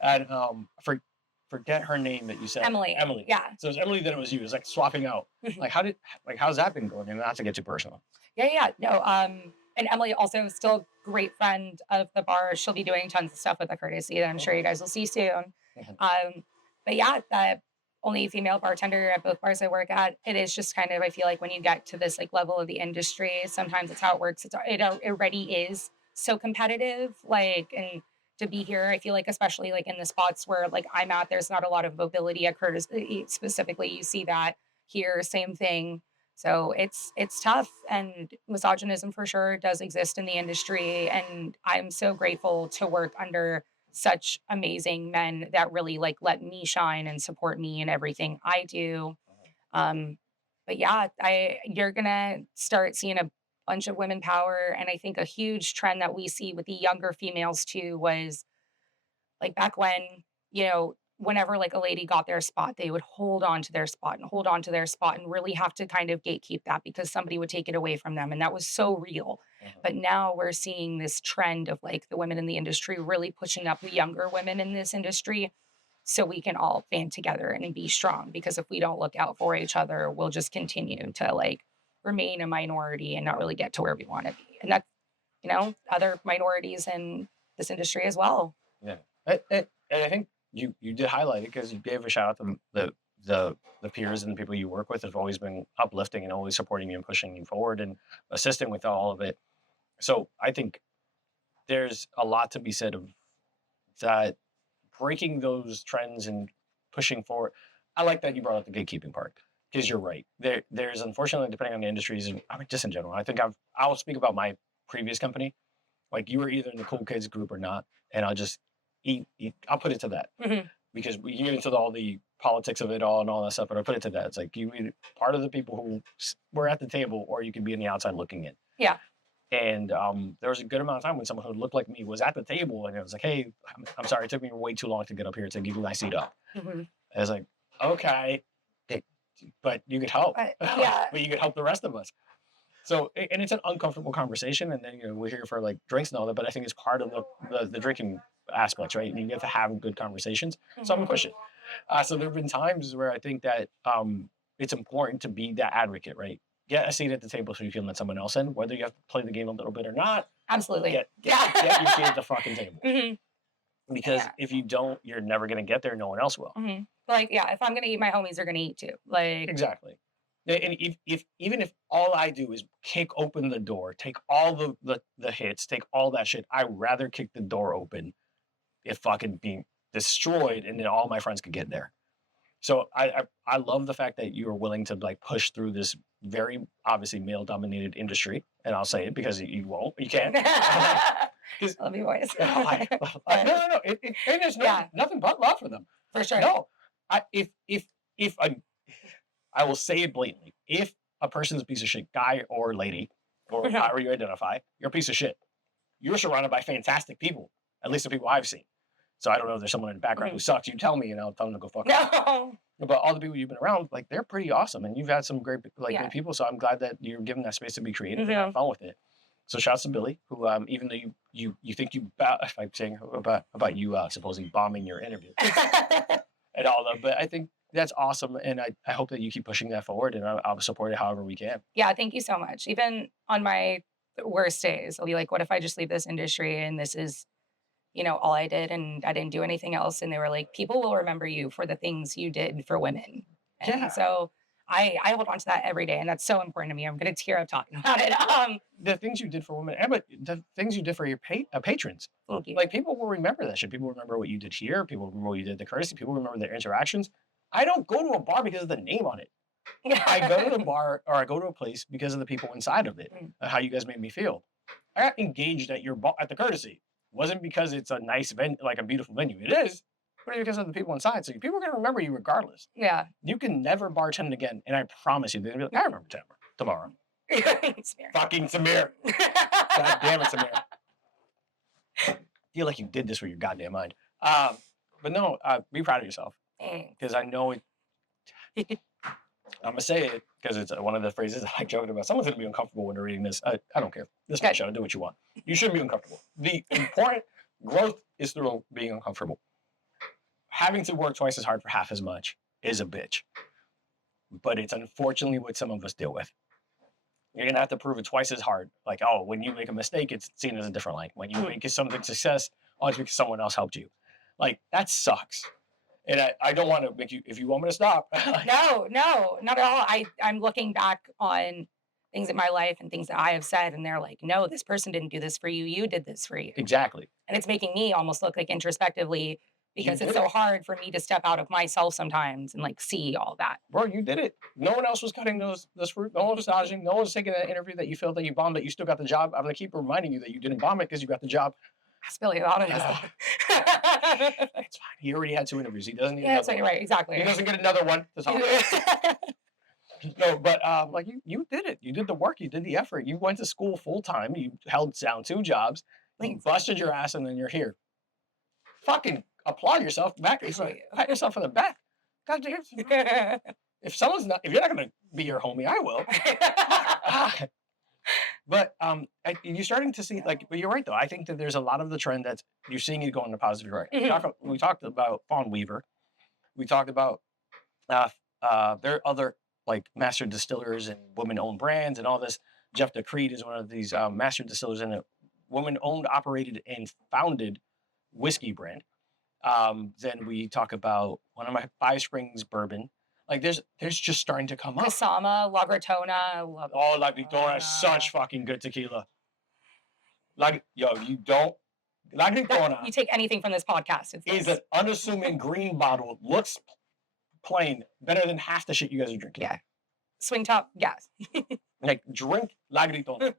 and forget her name that you said. Emily. Yeah. So it's Emily, then it was you. It was like swapping out. Like how's that been going? And not to get too personal. Yeah. No. And Emily also still a great friend of the bar. She'll be doing tons of stuff with the courtesy that I'm sure you guys will see soon. But yeah, the only female bartender at both bars I work at. It is just kind of, I feel like when you get to this like level of the industry, sometimes it's how it works. It already is so competitive. Like, and to be here, I feel like especially like in the spots where like I'm at, there's not a lot of mobility at courtesy specifically. You see that here, same thing. So it's tough, and misogynism for sure does exist in the industry. And I'm so grateful to work under such amazing men that really like let me shine and support me in everything I do. But yeah, you're gonna start seeing a bunch of women power. And I think a huge trend that we see with the younger females too was like back when, whenever like a lady got their spot, they would hold on to their spot and really have to kind of gatekeep that because somebody would take it away from them. And that was so real. But now we're seeing this trend of like the women in the industry really pushing up the younger women in this industry so we can all band together and be strong, because if we don't look out for each other, we'll just continue to like remain a minority and not really get to where we want to be. And that's, other minorities in this industry as well. Yeah. And I think you did highlight it because you gave a shout out to the peers and the people you work with have always been uplifting and always supporting you and pushing you forward and assisting with all of it. So I think there's a lot to be said of that, breaking those trends and pushing forward. I like that you brought up the gatekeeping part because you're right. There's unfortunately, depending on the industries, and I mean, just in general, I think I'll speak about my previous company. Like you were either in the cool kids group or not, and I'll just I'll put it to that because we get into all the politics of it all and all that stuff, but I put it to that. It's like you either part of the people who were at the table, or you can be on the outside looking in. Yeah. And there was a good amount of time when someone who looked like me was at the table, and it was like, "Hey, I'm sorry, it took me way too long to get up here to give you my seat up." I was like, "Okay, but you could help. Yeah. But you could help the rest of us. So, and it's an uncomfortable conversation, and then we're here for like drinks and all that. But I think it's part of the drinking aspects, right? And you have to have good conversations. So I'm gonna push it. So there have been times where I think that it's important to be that advocate, right? Get a seat at the table so you can let someone else in, whether you have to play the game a little bit or not. Absolutely. Get your seat at the fucking table. Because if you don't, you're never gonna get there. No one else will. Like, yeah, if I'm gonna eat, my homies are gonna eat too. Like, exactly. And even if all I do is kick open the door, take all the hits, take all that shit, I'd rather kick the door open if fucking being destroyed, and then all my friends could get there. So I love the fact that you're willing to like push through this very obviously male dominated industry, and I'll say it because you won't, you can't. Love you boys. No. And there's nothing but love for them. For sure. No, I will say it blatantly. If a person's a piece of shit, guy or lady, or however you identify, you're a piece of shit. You're surrounded by fantastic people, at least the people I've seen. So I don't know if there's someone in the background who sucks. You tell me, and I'll tell them to go fuck off. But all the people you've been around, like, they're pretty awesome, and you've had some great great people. So I'm glad that you're given that space to be creative and have fun with it. So shouts to Billy, who even though you think if I'm saying about you supposedly bombing your interview and all that, but I think that's awesome, and I hope that you keep pushing that forward, and I'll support it however we can. Yeah, thank you so much. Even on my worst days, I'll be like, what if I just leave this industry and this is, all I did and I didn't do anything else? And they were like, people will remember you for the things you did for women. And so I hold on to that every day, and that's so important to me. I'm going to tear up talking about it. The things you did for women, but the things you did for your patrons. Thank you. Like, people will remember that shit. People remember what you did here. People remember what you did, the courtesy. People remember their interactions. I don't go to a bar because of the name on it. I go to the bar, or I go to a place because of the people inside of it, and how you guys made me feel. I got engaged at at the courtesy. Wasn't because it's a nice venue, like a beautiful venue. It is, but it's because of the people inside. So people are gonna remember you regardless. Yeah. You can never bartend again, and I promise you, they're gonna be like, I remember Tamara. Fucking Samir. God damn it, Samir. Feel like you did this with your goddamn mind. But no, be proud of yourself. Because I know it. I'm gonna say it because it's one of the phrases I like joking about. Someone's gonna be uncomfortable when they're reading this. I don't care. This is my show. Do what you want. You shouldn't be uncomfortable. The important growth is through being uncomfortable. Having to work twice as hard for half as much is a bitch. But it's unfortunately what some of us deal with. You're gonna have to prove it twice as hard. Like, oh, when you make a mistake, it's seen as a different light. When you make something success, oh, it's because someone else helped you. Like, that sucks. And I don't want to make you, if you want me to stop. No, not at all. I'm looking back on things in my life and things that I have said, and they're like, no, this person didn't do this for you. You did this for you. Exactly. And it's making me almost look like introspectively, because it's so hard for me to step out of myself sometimes and like see all that. Bro, you did it. No one else was cutting this fruit. No one was dodging. No one was taking that interview that you felt that you bombed, that you still got the job. I'm going to keep reminding you that you didn't bomb it because you got the job. Ask Billy about it. It's fine. He already had 2 interviews. He doesn't need another one. Right, exactly. He doesn't get another one to talk about. No, but like you did it. You did the work. You did the effort. You went to school full time. You held down 2 jobs. You busted your ass, and then you're here. Fucking applaud yourself back. Pat yourself on the back. God damn. If you're not gonna be your homie, I will. But you're starting to see, like, but you're right though. I think that there's a lot of the trend that you're seeing it go in a positive direction. We talked about Fawn Weaver. We talked about there are other like master distillers and women-owned brands and all this. Jeff DeCreed is one of these master distillers in a woman-owned, operated, and founded whiskey brand. Then we talk about one of my Five Springs bourbon. Like, there's just starting to come up. Kasama, La Gratona. La Gratona is such fucking good tequila. Like, yo, you don't. La Gratona. You take anything from this podcast. Is an unassuming green bottle. Looks plain. Better than half the shit you guys are drinking. Yeah. Swing top, yes. Like, drink La Gratona.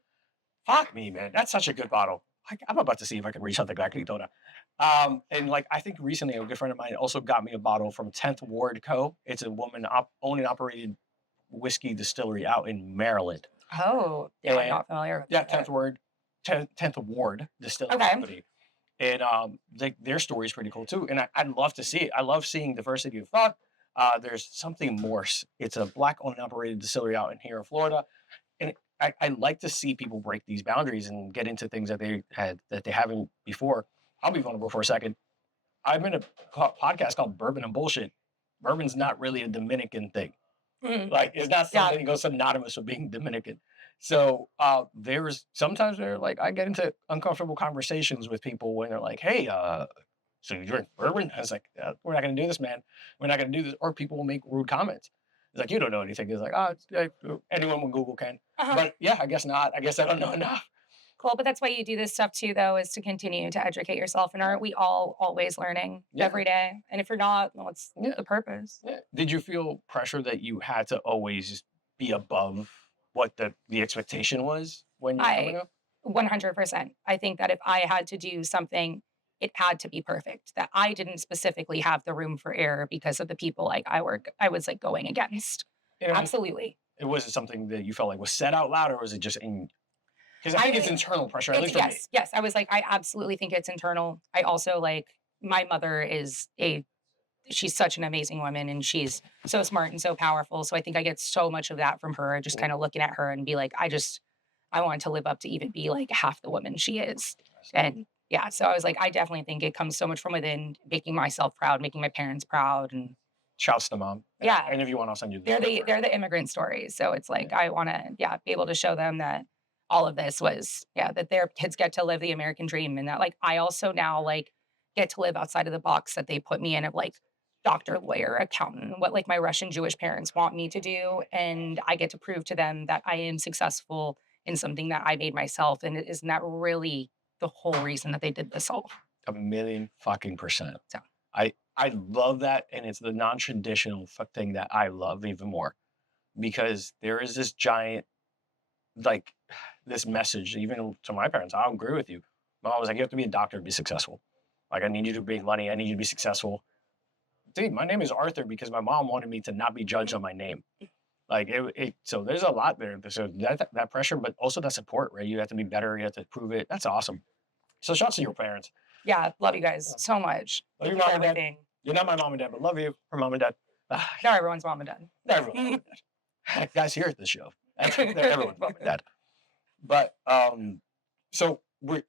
Fuck me, man. That's such a good bottle. Like, I'm about to see if I can reach out to La Gratona. And like, I think recently a good friend of mine also got me a bottle from 10th Ward Co. It's a woman owned and operated whiskey distillery out in Maryland. Oh, yeah, I'm not familiar with that. 10th Ward Distillery Company. And their story is pretty cool too. And I'd love to see it. I love seeing diversity of thought. There's something Morse. It's a black-owned and operated distillery out in here in Florida, and I like to see people break these boundaries and get into things that they haven't before. I'll be vulnerable for a second. I'm in a podcast called Bourbon and Bullshit. Bourbon's not really a Dominican thing. Like, it's not something that goes synonymous with being Dominican. So there's sometimes where like I get into uncomfortable conversations with people when they're like, "Hey, so you drink bourbon?" I was like, "We're not going to do this, man. We're not going to do this." Or people will make rude comments. It's like, "You don't know anything." It's like, anyone with Google can. But yeah, I guess not. I guess I don't know enough. Cool, but that's why you do this stuff too, though, is to continue to educate yourself. And aren't we all always learning every day? And if you're not, well, what's the purpose? Yeah. Did you feel pressure that you had to always be above what the expectation was when you were coming up? 100%. I think that if I had to do something, it had to be perfect. That I didn't specifically have the room for error because of the people like I was like going against. Absolutely. It wasn't something that you felt like was said out loud, or was it just in? Because I think it's internal pressure, at least for me. Yes. I was like, I absolutely think it's internal. I also like, my mother she's such an amazing woman, and she's so smart and so powerful. So I think I get so much of that from her, just kind of looking at her and be like, I want to live up to even be like half the woman she is. And yeah, so I was like, I definitely think it comes so much from within, making myself proud, making my parents proud. And shouts to mom. Yeah. And if you want, I'll send you they're the immigrant stories. So it's like, I want to, be able to show them that all of this was, that their kids get to live the American dream. And that like, I also now like get to live outside of the box that they put me in of like doctor, lawyer, accountant, what like my Russian Jewish parents want me to do. And I get to prove to them that I am successful in something that I made myself. And isn't that really the whole reason that they did this all? 1,000,000% So I love that. And it's the non-traditional thing that I love even more, because there is this giant, like this message, even to my parents. I don't agree with you. My mom was like, "You have to be a doctor to be successful. Like, I need you to make money. I need you to be successful." Dude, my name is Arthur because my mom wanted me to not be judged on my name. Like so there's a lot there. So that pressure, but also that support, right? You have to be better. You have to prove it. That's awesome. So shouts to your parents. Yeah. Love you guys so much. Love your mom and dad. You're not my mom and dad, but love you, her mom and dad. Not everyone's mom and dad. Not everyone's mom and dad. Guys here at the show. They're everyone's mom and dad. But so we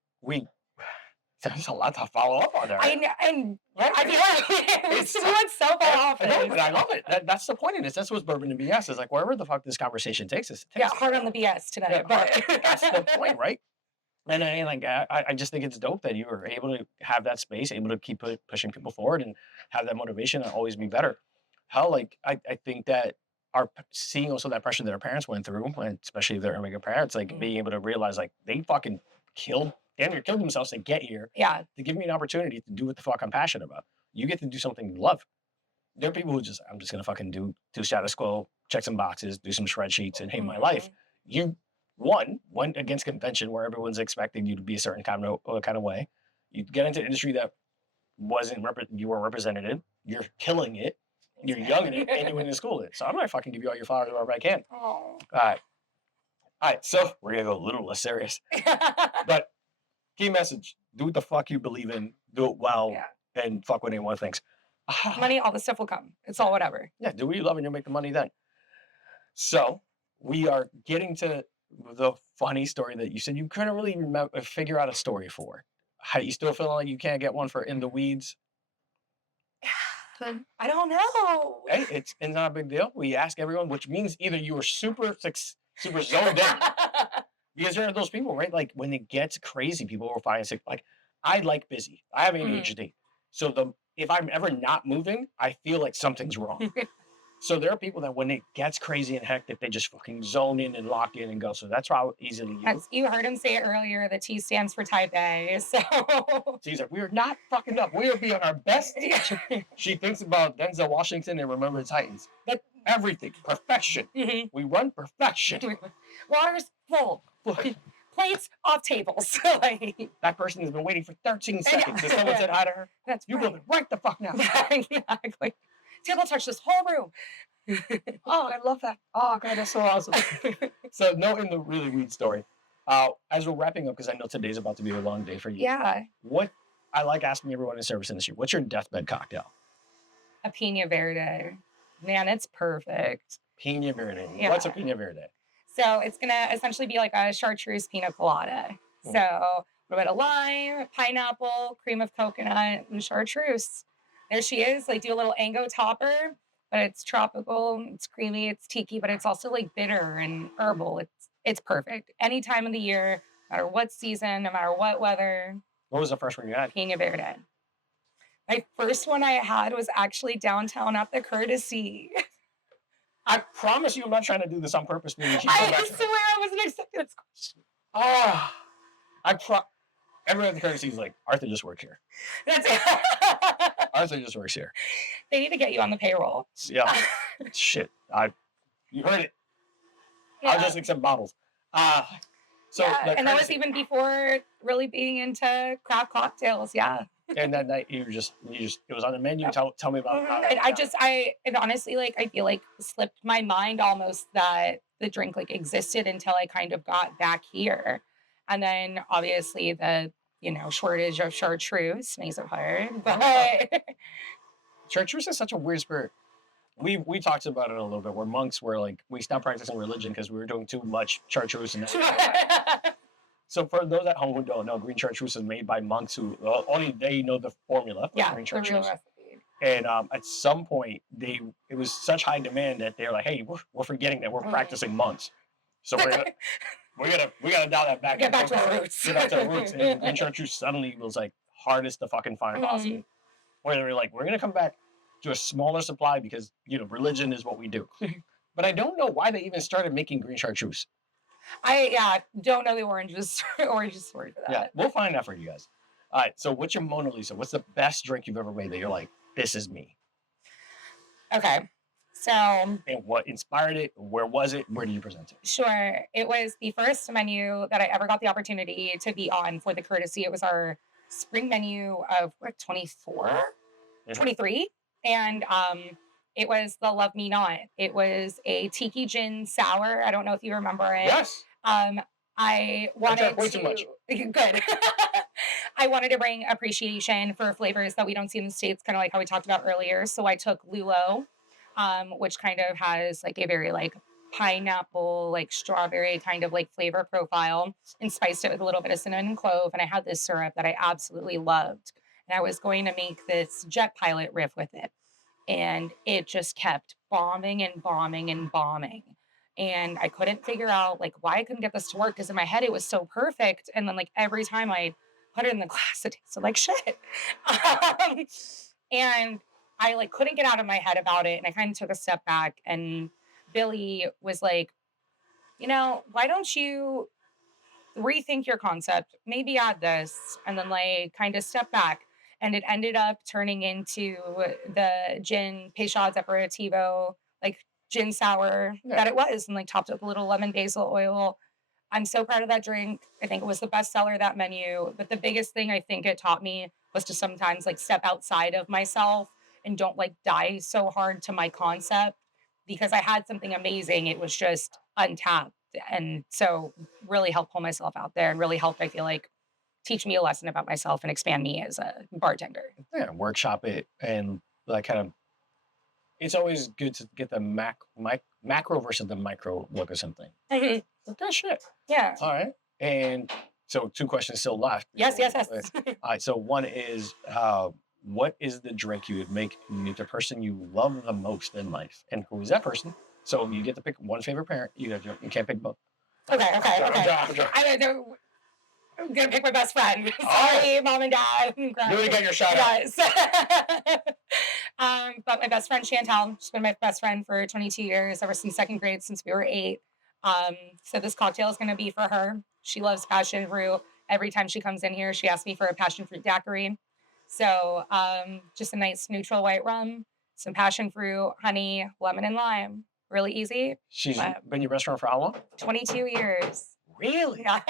there's a lot to follow up on there. I feel like it's so far off. But I love it. That's the point of this. That's what Bourbon and BS is like. Wherever the fuck this conversation takes us. Hard on the BS tonight. But that's the point, right? And I just think it's dope that you were able to have that space, able to keep pushing people forward and have that motivation and always be better. How I think that seeing also that pressure that our parents went through, and especially their immigrant parents, like being able to realize like they fucking killed themselves to get here. Yeah. To give me an opportunity to do what the fuck I'm passionate about. You get to do something you love. There are people who I'm just gonna fucking do status quo, check some boxes, do some spreadsheets, and hate my life. You went against convention where everyone's expecting you to be a certain kind of way. You get into an industry that you weren't represented. You're killing it. You're young in it, and you went to school it. So I'm gonna fucking give you all your flowers wherever I can. Oh. All right. So we're gonna go a little less serious, but key message: do what the fuck you believe in. Do it well, and fuck what anyone thinks. Money, all the stuff will come. It's all whatever. Yeah, do what you love, and you'll make the money then. So we are getting to the funny story that you said you couldn't really figure out a story for. How you still feeling like you can't get one for In the Weeds? I don't know. Hey, it's not a big deal. We ask everyone, which means either you were super zoned in. Because there are those people, right? Like when it gets crazy, people will find sick. Like I like busy. I have ADHD. So if I'm ever not moving, I feel like something's wrong. So there are people that when it gets crazy and hectic, they just fucking zone in and lock in and go. So that's how easily you heard him say it earlier. The T stands for type A. So T's like, we are not fucking up. We are being our best. She thinks about Denzel Washington and Remember the Titans. But everything, perfection. We run perfection. Water's full. Plates off tables. That person has been waiting for 13 seconds. Did someone said hi to her? That's you moving right the fuck now. Exactly. Table touch this whole room. Oh, I love that. Oh, God, that's so awesome. So, no, in the really weird story. As we're wrapping up, because I know today's about to be a long day for you. Yeah. What I like asking everyone in the service industry, what's your deathbed cocktail? A Pina Verde. Man, it's perfect. Pina Verde. Yeah. What's a Pina Verde? So it's going to essentially be like a chartreuse pina colada. So a little bit of lime, pineapple, cream of coconut, and chartreuse. There she is. Like do a little Ango topper, but it's tropical, it's creamy, it's tiki, but it's also like bitter and herbal. It's perfect. Any time of the year, no matter what season, no matter what weather. What was the first one you had? Pina Verde. My first one I had was actually downtown at the Courtesy. I promise you I'm not trying to do this on purpose. I swear I wasn't expecting this question. Everyone at the Courtesy is like, Arthur just works here. That's it. Arthur just works here. They need to get you on the payroll. Yeah. Shit. You heard it. Yeah. I'll just accept bottles. And that was even before really being into craft cocktails. Yeah. And that night you just it was on the menu. Tell me about it. It honestly, like, I feel like slipped my mind almost that the drink like existed until I kind of got back here. And then obviously the, shortage of chartreuse makes it hard. But chartreuse is such a weird spirit. We talked about it a little bit where monks were like, we stopped practicing religion because we were doing too much chartreuse. And so for those at home who don't know, green chartreuse is made by monks who only they know the formula for green chartreuse. The real recipe. And at some point, it was such high demand that they're like, hey, we're forgetting that we're practicing monks. So we gotta dial that back. Get back to our roots. Get back to our roots. And green chartreuse suddenly was like hardest to fucking find possible. Where they were like, we're gonna come back to a smaller supply because religion is what we do. But I don't know why they even started making green chartreuse. I don't know the origin story for that. Yeah, we'll find out for you guys. All right, so what's your Mona Lisa? What's the best drink you've ever made that you're like, this is me? Okay, so... And what inspired it? Where was it? Where did you present it? Sure. It was the first menu that I ever got the opportunity to be on for the Courtesy. It was our spring menu of 24? 23? And it was the Love Me Not. It was a tiki gin sour. I don't know if you remember it. Yes. I wanted way too much. Good. I wanted to bring appreciation for flavors that we don't see in the States, kind of like how we talked about earlier. So I took Lulo, which kind of has like a very like pineapple, like strawberry kind of like flavor profile, and spiced it with a little bit of cinnamon and clove. And I had this syrup that I absolutely loved. And I was going to make this jet pilot riff with it. And it just kept bombing and bombing and bombing. And I couldn't figure out like why I couldn't get this to work because in my head it was so perfect. And then like every time I put it in the glass, it tasted like shit. And I like couldn't get out of my head about it. And I kind of took a step back and Billy was like, why don't you rethink your concept? Maybe add this and then like kind of step back. And it ended up turning into the gin Peychaud's Aperitivo, like gin sour that it was, and like topped with a little lemon basil oil. I'm so proud of that drink. I think it was the best seller of that menu. But the biggest thing I think it taught me was to sometimes like step outside of myself and don't like die so hard to my concept because I had something amazing. It was just untapped. And so really helped pull myself out there and really helped, I feel like, teach me a lesson about myself and expand me as a bartender. Yeah, workshop it and like kind of, it's always good to get the macro versus the micro look of something. Mm-hmm. That shit. Yeah. All right. And so 2 questions still left. Yes. All right. So one is, what is the drink you would make the person you love the most in life? And who is that person? So you get to pick one favorite parent. You can't pick both. Okay. I'm going to pick my best friend. Sorry, Mom and Dad. You already got your shot out. But my best friend, Chantel, she's been my best friend for 22 years, ever since 2nd grade, since we were 8. So this cocktail is going to be for her. She loves passion fruit. Every time she comes in here, she asks me for a passion fruit daiquiri. So just a nice neutral white rum, some passion fruit, honey, lemon, and lime. Really easy. She's been your restaurant for how long? 22 years. Really? Yeah.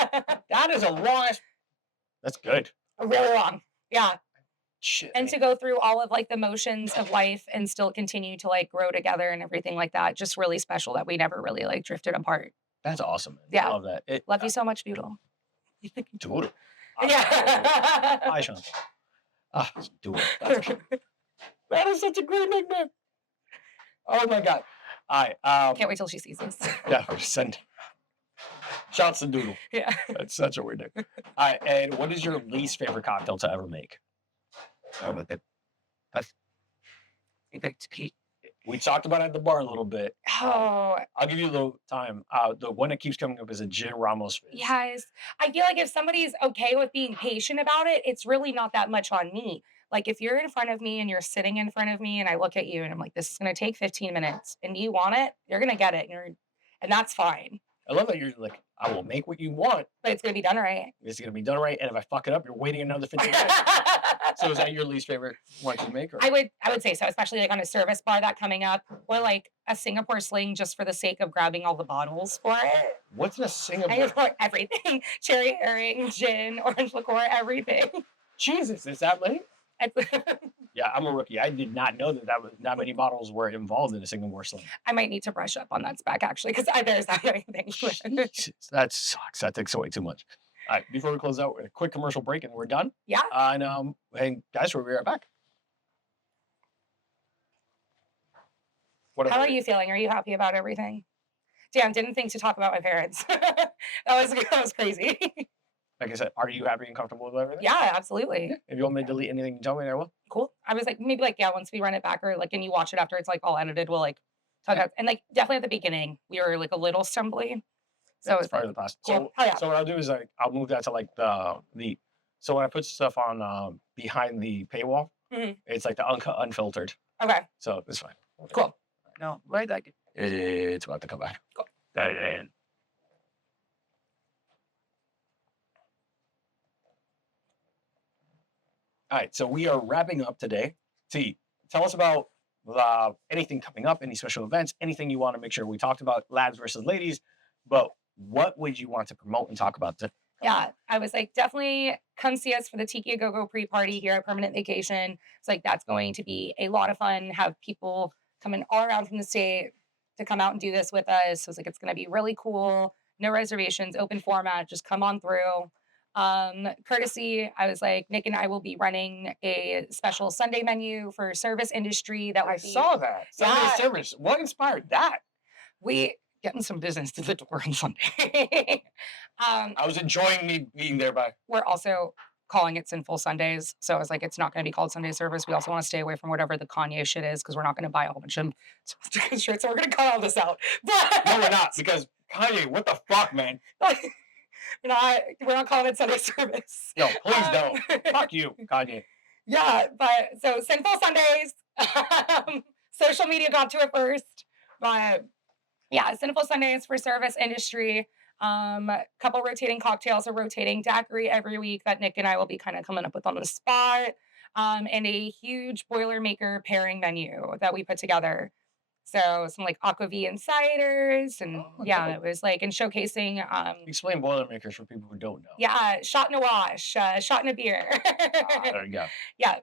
That is a long. That's good. Really long. Yeah. Shit. And to go through all of like the motions of life and still continue to like grow together and everything like that. Just really special that we never really like drifted apart. That's awesome. Man. Yeah. I love that. Love you so much, Doodle. Doodle. Yeah. Hi, Sean. Doodle. That is such a great nickname. Oh my God. All right. Can't wait till she sees this. Yeah, send. Shouts to Doodle. Yeah. That's such a weird name. All right. And what is your least favorite cocktail to ever make? We talked about it at the bar a little bit. Oh, I'll give you a little time. The one that keeps coming up is a gin Ramos fizz. yes. I feel like if somebody's okay with being patient about it, it's really not that much on me. Like if you're in front of me and you're sitting in front of me and I look at you and I'm like, this is going to take 15 minutes and you want it, you're going to get it. And that's fine. I love that you're like, I will make what you want. But it's going to be done right. It's going to be done right. And if I fuck it up, you're waiting another 15 minutes. So is that your least favorite one to make? Or? I would say so, especially like on a service bar that coming up, or like a Singapore sling just for the sake of grabbing all the bottles for it. What's in a Singapore? I pour everything: cherry herring, gin, orange liqueur, everything. Jesus, is that late? Yeah, I'm a rookie. I did not know that many bottles were involved in a Singapore sling. I might need to brush up on that spec actually, because there's not many things. Jesus, that sucks. That takes away too much. All right, before we close out, a quick commercial break and we're done. Yeah. And guys, we'll be right back. How are you feeling? Are you happy about everything? Damn, didn't think to talk about my parents. that was crazy. Like I said, are you happy and comfortable with everything? Yeah, absolutely. If you want me to delete anything, tell me. I will. Cool. I was like, maybe like, yeah, once we run it back or like, and you watch it after it's like all edited, we'll like talk about, and like definitely at the beginning, we were like a little stumbly. So it's part of the process. Cool. Yeah. So what I'll do is I'll move that to like so when I put stuff on behind the paywall, it's like the uncut, unfiltered. Okay. So it's fine. Cool. No, right? Like it's about to come back. Cool. All right, so we are wrapping up today. T, tell us about anything coming up, any special events, anything you want to make sure we talked about, lads versus ladies. But what would you want to promote and talk about? Yeah, I was like, definitely come see us for the Tiki Go pre-party here at Permanent Vacation. It's like, that's going to be a lot of fun. Have people coming all around from the state to come out and do this with us. So it's like, it's going to be really cool. No reservations, open format, just come on through. Courtesy, I was like, Nick and I will be running a special Sunday menu for service industry. I saw that. Sunday service. What inspired that? We getting some business to the door on Sunday. I was enjoying me being there by. We're also calling it Sinful Sundays. So I was like, it's not going to be called Sunday service. We also want to stay away from whatever the Kanye shit is because we're not going to buy a whole bunch of shirts. So we're going to cut all this out. But no, we're not, because Kanye, what the fuck, man? We're not calling it Sunday service. No, please don't. Fuck you, Kanye. Yeah, but so Sinful Sundays. Social media got to it first. But yeah, Sinful Sundays for service industry. Couple rotating cocktails, a rotating daiquiri every week that Nick and I will be kind of coming up with on the spot. And a huge Boilermaker pairing menu that we put together. So some like Aquavit and ciders, and it was like, and showcasing. Explain Boilermakers for people who don't know. Yeah, shot in a wash, shot in a beer. There you go. Yeah.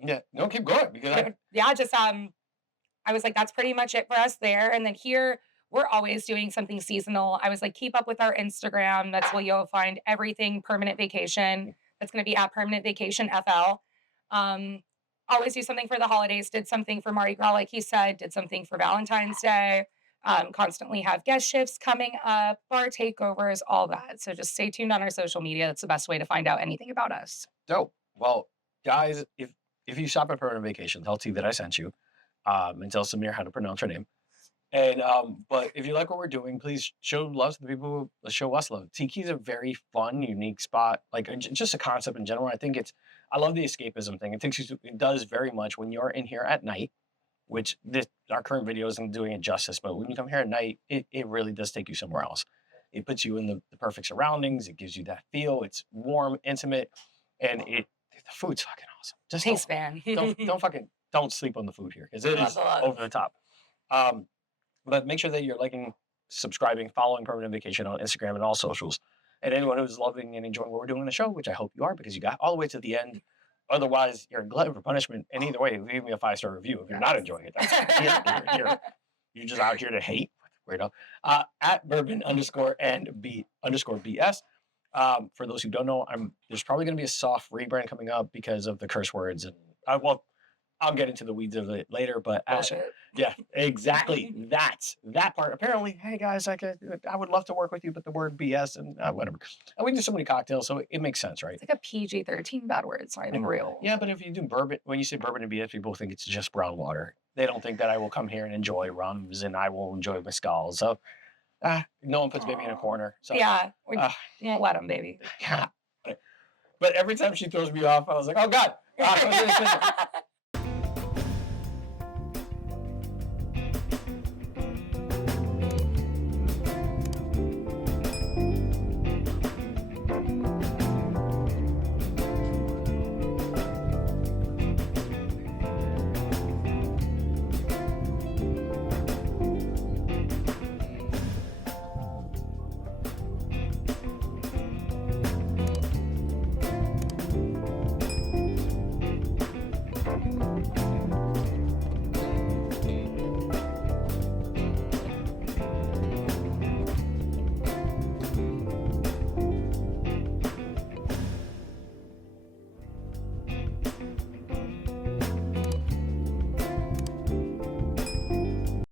Yeah. No, keep going because I was like, that's pretty much it for us there. And then here we're always doing something seasonal. I was like, keep up with our Instagram. That's where you'll find everything Permanent Vacation. That's going to be at Permanent Vacation FL. Always do something for the holidays, did something for Mardi Gras, like he said, did something for Valentine's Day, constantly have guest shifts coming up, bar takeovers, all that. So just stay tuned on our social media. That's the best way to find out anything about us. Dope. Well, guys, if you shop at Permanent Vacation, tell T that I sent you, and tell Samir how to pronounce her name. And but if you like what we're doing, please show love to the people who show us love. Tiki is a very fun, unique spot, like just a concept in general. I love the escapism thing. It does very much when you're in here at night, which our current video isn't doing it justice, but when you come here at night, it really does take you somewhere else. It puts you in the perfect surroundings. It gives you that feel. It's warm, intimate, and the food's fucking awesome. Just taste fan. don't sleep on the food here because it is over the top. But make sure that you're liking, subscribing, following Permanent Vacation on Instagram and all socials. And anyone who's loving and enjoying what we're doing in the show, which I hope you are, because you got all the way to the end. Otherwise, you're a glutton for punishment. And either way, leave me a 5-star review. If you're not enjoying it, that's you're just out here to hate, weirdo. At Bourbon _and_BS. For those who don't know, there's probably going to be a soft rebrand coming up because of the curse words. And I'll get into the weeds of it later, but Bullshit. yeah, exactly. That part. Apparently, hey guys, I would love to work with you, but the word BS and whatever. And we do so many cocktails, so it makes sense, right? It's like a PG-13 bad word. It's not even real. Yeah, but if you do bourbon, when you say bourbon and BS, people think it's just brown water. They don't think that I will come here and enjoy rums and I will enjoy mezcal. So no one puts baby in a corner. So Yeah, we won't let them, baby. yeah. But every time she throws me off, I was like, oh God.